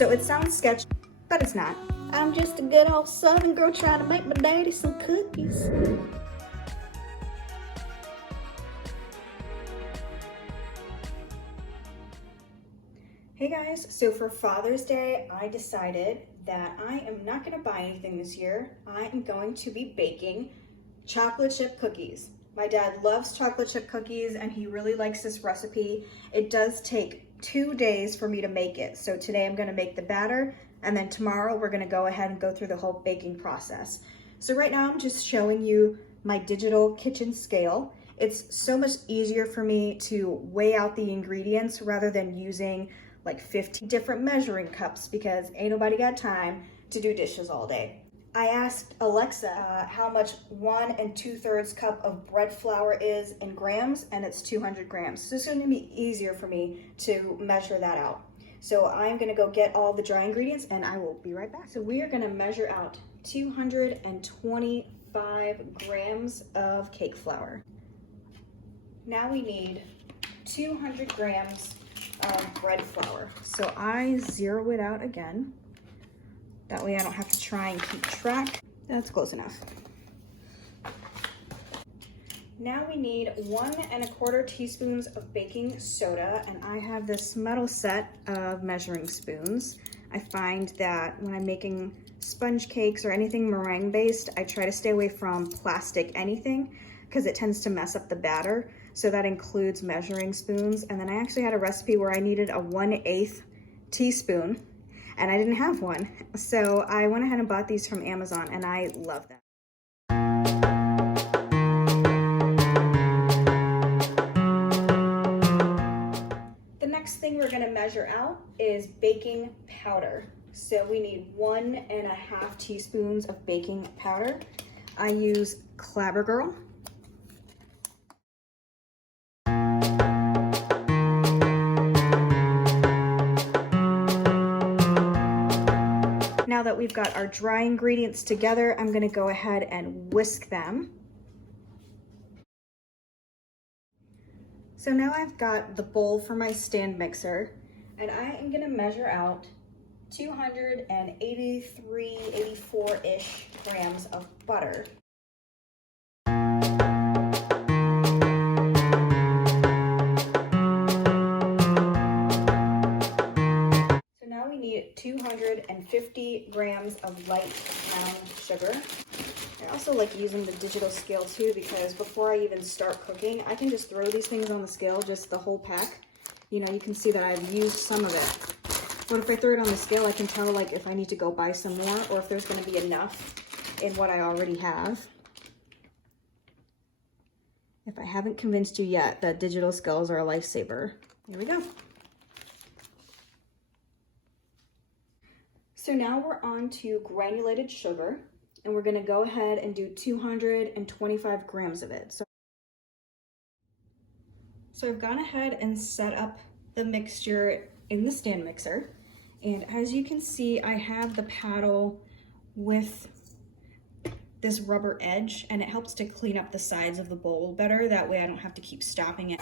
So it sounds sketchy, but it's not. I'm just a good old Southern girl trying to make my daddy some cookies. Hey guys, so for Father's Day, I decided that I am not gonna buy anything this year. I am going to be baking chocolate chip cookies. My dad loves chocolate chip cookies and he really likes this recipe. It does take 2 days for me to make it. So today I'm gonna make the batter and then tomorrow we're gonna go ahead and go through the whole baking process. So right now I'm just showing you my digital kitchen scale. It's so much easier for me to weigh out the ingredients rather than using like 15 different measuring cups because ain't nobody got time to do dishes all day. I asked Alexa how much 1 2/3 cup of bread flour is in grams, and it's 200 grams. So it's gonna be easier for me to measure that out. So I'm gonna go get all the dry ingredients and I will be right back. So we are gonna measure out 225 grams of cake flour. Now we need 200 grams of bread flour. So I zero it out again. That way I don't have to try and keep track. That's close enough. Now we need 1 1/4 teaspoons of baking soda, and I have this metal set of measuring spoons. I find that when I'm making sponge cakes or anything meringue based, I try to stay away from plastic anything because it tends to mess up the batter. So that includes measuring spoons. And then I actually had a recipe where I needed a 1/8 teaspoon and I didn't have one. So I went ahead and bought these from Amazon and I love them. The next thing we're gonna measure out is baking powder. So we need 1 1/2 teaspoons of baking powder. I use Clabber Girl. Now that we've got our dry ingredients together, I'm gonna go ahead and whisk them. So now I've got the bowl for my stand mixer, and I am gonna measure out 283, 84-ish grams of butter. So now we need 250 grams of light brown sugar. I also like using the digital scale too because before I even start cooking, I can just throw these things on the scale, just the whole pack. You know, you can see that I've used some of it. But if I throw it on the scale, I can tell like if I need to go buy some more or if there's gonna be enough in what I already have. If I haven't convinced you yet that digital scales are a lifesaver, here we go. So now we're on to granulated sugar, and we're gonna go ahead and do 225 grams of it. So I've gone ahead and set up the mixture in the stand mixer. And as you can see, I have the paddle with this rubber edge, and it helps to clean up the sides of the bowl better. That way I don't have to keep stopping it.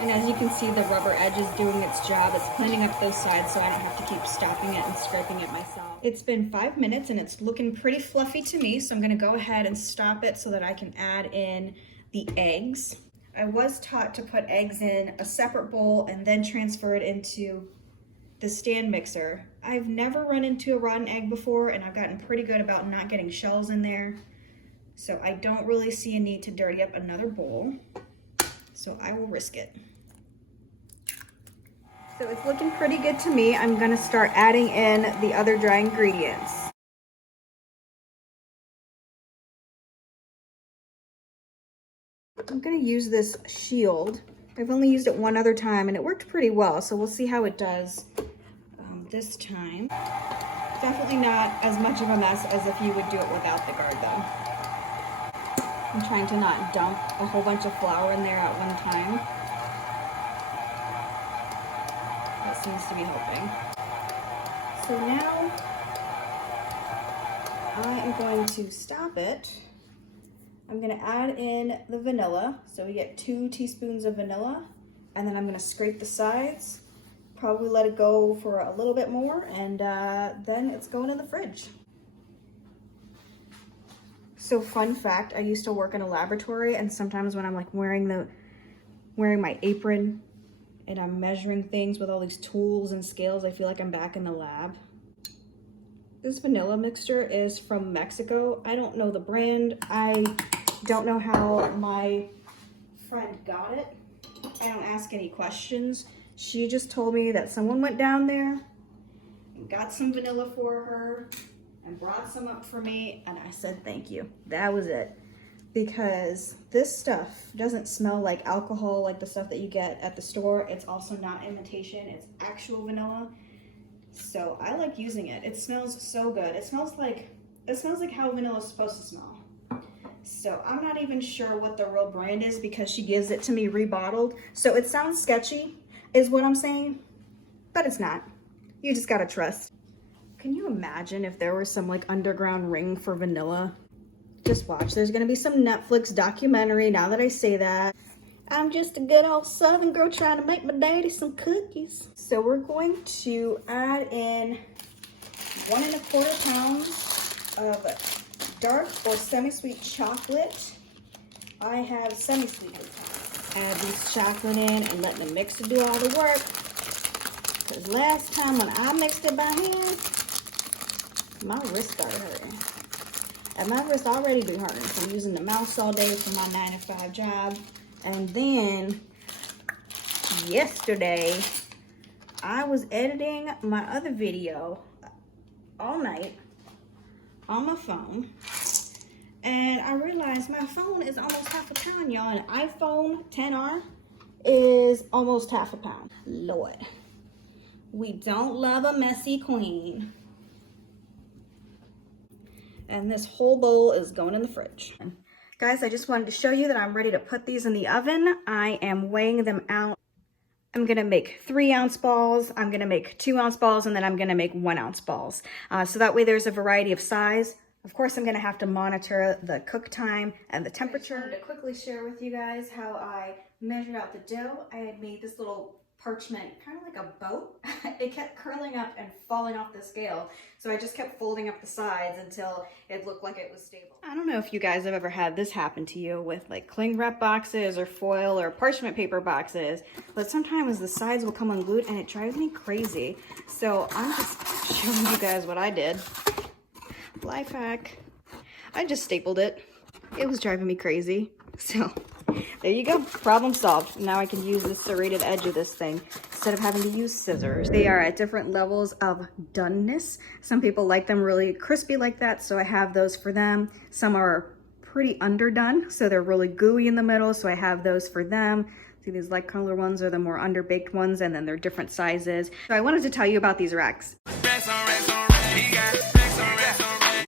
And as you can see, the rubber edge is doing its job. It's cleaning up those sides so I don't have to keep stopping it and scraping it myself. It's been 5 minutes and it's looking pretty fluffy to me, so I'm gonna go ahead and stop it so that I can add in the eggs. I was taught to put eggs in a separate bowl and then transfer it into the stand mixer. I've never run into a rotten egg before, and I've gotten pretty good about not getting shells in there. So I don't really see a need to dirty up another bowl. So I will risk it. So it's looking pretty good to me. I'm gonna start adding in the other dry ingredients. I'm gonna use this shield. I've only used it one other time and it worked pretty well, so we'll see how it does this time. Definitely not as much of a mess as if you would do it without the guard though. I'm trying to not dump a whole bunch of flour in there at one time. That seems to be helping. So now I am going to stop it. I'm gonna add in the vanilla. So we get 2 teaspoons of vanilla, and then I'm gonna scrape the sides Probably let it go for a little bit more, and then it's going in the fridge. So fun fact, I used to work in a laboratory, and sometimes when I'm like wearing my apron and I'm measuring things with all these tools and scales, I feel like I'm back in the lab. This vanilla mixture is from Mexico. I don't know the brand. I don't know how my friend got it. I don't ask any questions. She just told me that someone went down there and got some vanilla for her and brought some up for me, and I said thank you. That was it. Because this stuff doesn't smell like alcohol like the stuff that you get at the store. It's also not imitation, it's actual vanilla. So I like using it. It smells so good. It smells like how vanilla is supposed to smell. So I'm not even sure what the real brand is because she gives it to me rebottled. So it sounds sketchy is what I'm saying, but it's not. You just gotta trust. Can you imagine if there was some like underground ring for vanilla? Just watch, there's gonna be some Netflix documentary now that I say that. I'm just a good old Southern girl trying to make my daddy some cookies. So we're going to add in 1 1/4 pounds of dark or semi-sweet chocolate. I have semi-sweet this time. Add this chocolate in and let the mixer do all the work. Because last time when I mixed it by hand, my wrist started hurting. And my wrist already be hurting from using the mouse all day for my 9-to-5 job. And then yesterday, I was editing my other video all night on my phone. And I realized my phone is almost half a pound, y'all. An iPhone XR is almost half a pound. Lord, we don't love a messy queen. And this whole bowl is going in the fridge. Guys, I just wanted to show you that I'm ready to put these in the oven. I am weighing them out. I'm gonna make 3-ounce balls, I'm gonna make 2-ounce balls, and then I'm gonna make 1-ounce balls. So that way there's a variety of size. Of course, I'm gonna have to monitor the cook time and the temperature. I just wanted to quickly share with you guys how I measured out the dough. I had made this little parchment, kind of like a boat. It kept curling up and falling off the scale. So I just kept folding up the sides until it looked like it was stable. I don't know if you guys have ever had this happen to you with like cling wrap boxes or foil or parchment paper boxes, but sometimes the sides will come unglued and it drives me crazy. So I'm just showing you guys what I did. Life hack. I just stapled it. It was driving me crazy. So there you go, problem solved. Now I can use the serrated edge of this thing instead of having to use scissors. They are at different levels of doneness. Some people like them really crispy like that, so I have those for them. Some are pretty underdone, so they're really gooey in the middle, so I have those for them. See, these light color ones are the more underbaked ones, and then they're different sizes. So I wanted to tell you about these racks.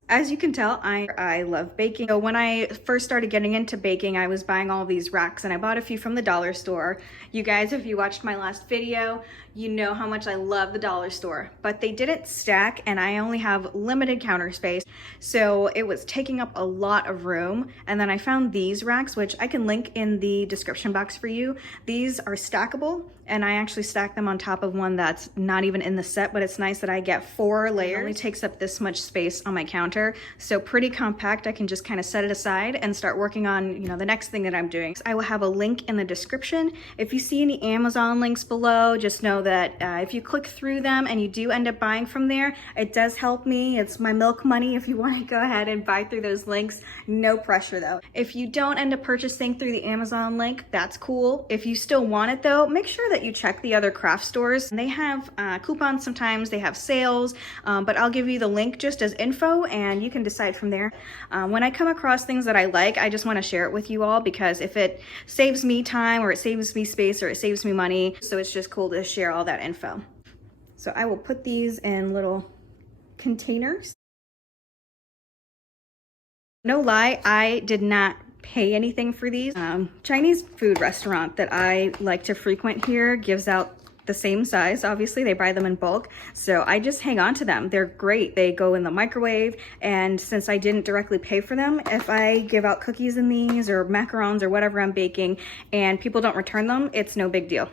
As you can tell, I love baking. So when I first started getting into baking, I was buying all these racks, and I bought a few from the dollar store. You guys, if you watched my last video, you know how much I love the dollar store, but they didn't stack and I only have limited counter space. So it was taking up a lot of room. And then I found these racks, which I can link in the description box for you. These are stackable, and I actually stack them on top of one that's not even in the set, but it's nice that I get 4 layers. It only takes up this much space on my counter. So pretty compact. I can just kind of set it aside and start working on, the next thing that I'm doing. I will have a link in the description. If you see any Amazon links below, just know that if you click through them and you do end up buying from there, it does help me. It's my milk money if you want to go ahead and buy through those links. No pressure though. If you don't end up purchasing through the Amazon link, that's cool. If you still want it though, make sure that you check the other craft stores. They have coupons sometimes, they have sales, but I'll give you the link just as info and you can decide from there. When I come across things that I like, I just want to share it with you all because if it saves me time or it saves me space or it saves me money, so it's just cool to share all that info. So I will put these in little containers. No lie, I did not pay anything for these. Chinese food restaurant that I like to frequent here gives out the same size. Obviously they buy them in bulk, so I just hang on to them. They're great. They go in the microwave, and since I didn't directly pay for them, if I give out cookies in these or macarons or whatever I'm baking and people don't return them, it's no big deal.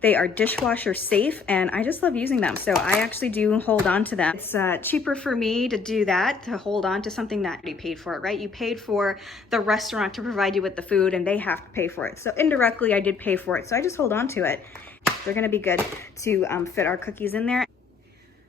They are dishwasher safe, and I just love using them. So I actually do hold on to them. It's cheaper for me to do that, to hold on to something that you paid for it, right? You paid for the restaurant to provide you with the food, and they have to pay for it. So indirectly, I did pay for it. So I just hold on to it. They're gonna be good to fit our cookies in there.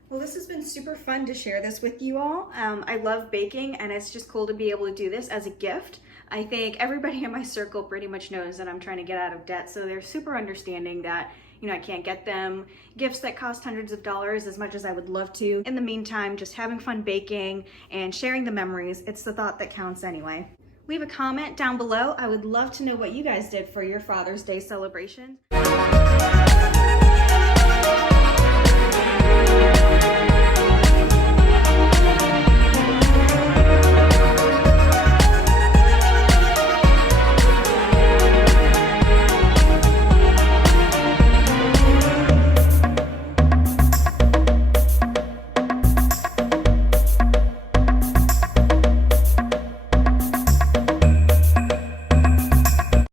Well, this has been super fun to share this with you all. I love baking, and it's just cool to be able to do this as a gift. I think everybody in my circle pretty much knows that I'm trying to get out of debt, so they're super understanding that, you know, I can't get them gifts that cost hundreds of dollars as much as I would love to. In the meantime, just having fun baking and sharing the memories, it's the thought that counts anyway. Leave a comment down below. I would love to know what you guys did for your Father's Day celebration.